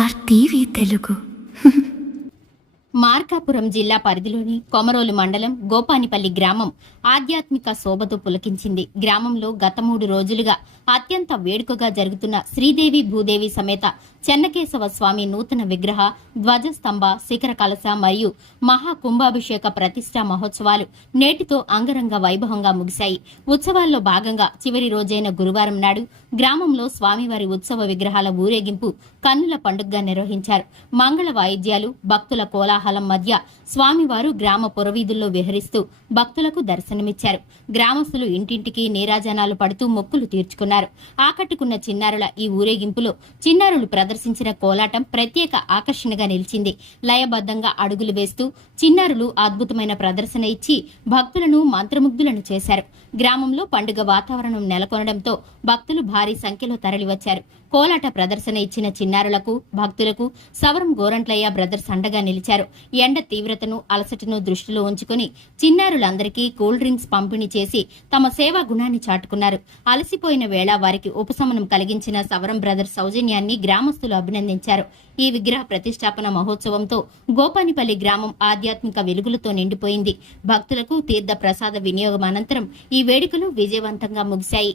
RTV Telugu. Markapuram జిల్లా పరిధిలోని కొమరోలు మండలం గోపానిపల్లి గ్రామం ఆధ్యాత్మిక శోభతో పులకించింది. గ్రామంలో గత 3 రోజులుగా అత్యంత వేడుకగా జరుగుతున్న శ్రీదేవి భూదేవి సమేత చెన్నకేశవ స్వామి నూతన విగ్రహ, ధ్వజస్తంభ, శిఖర కలశ మరియు మహాకుంభాభిషేక ప్రతిష్టా మహోత్సవాలు నేటితో అంగరంగ వైభవంగా ముగిశాయి. ఉత్సవాల్లో భాగంగా చివరి రోజైన గురువారం నాడు గ్రామంలో స్వామివారి ఉత్సవ విగ్రహాల ఊరేగింపు కన్నుల పండుగగా నిర్వహించారు. మంగళ వాయిద్యాలు, భక్తుల కోలాహలం మధ్య స్వామివారు గ్రామ పురవీధుల్లో విహరిస్తూ భక్తులకు దర్శనమిచ్చారు. గ్రామస్తులు ఇంటింటికి నీరాజనాలు పడుతూ మొక్కులు తీర్చుకున్నారు. ఆకట్టుకున్న చిన్నారుల ఈ ఊరేగింపులో చిన్నారులు ప్రదర్శించిన కోలాటం ప్రత్యేక ఆకర్షణగా నిలిచింది. లయబద్ధంగా అడుగులు వేస్తూ చిన్నారులు అద్భుతమైన ప్రదర్శన ఇచ్చి భక్తులను మంత్రముగ్ధులను చేశారు. గ్రామంలో పండుగ వాతావరణం నెలకొనడంతో భక్తులు భారీ సంఖ్యలో తరలివచ్చారు. కోలాట ప్రదర్శన ఇచ్చిన చిన్నారులకు, భక్తులకు సవరం గోరంట్లయ్య బ్రదర్స్ అండగా నిలిచారు. ఎండ తీవ్రతను, అలసటను దృష్టిలో ఉంచుకుని చిన్నారులందరికీ కూల్ డ్రింక్స్ పంపిణీ చేసి తమ సేవా గుణాన్ని చాటుకున్నారు. అలసిపోయిన వేళ వారికి ఉపశమనం కలిగించిన సవరం బ్రదర్స్ సౌజన్యాన్ని గ్రామస్తులు అభినందించారు. ఈ విగ్రహ ప్రతిష్టాపన మహోత్సవంతో గోపానిపల్లి గ్రామం ఆధ్యాత్మిక వెలుగులతో నిండిపోయింది. భక్తులకు తీర్థ ప్రసాద వినియోగం అనంతరం ఈ వేడుకలు విజయవంతంగా ముగిశాయి.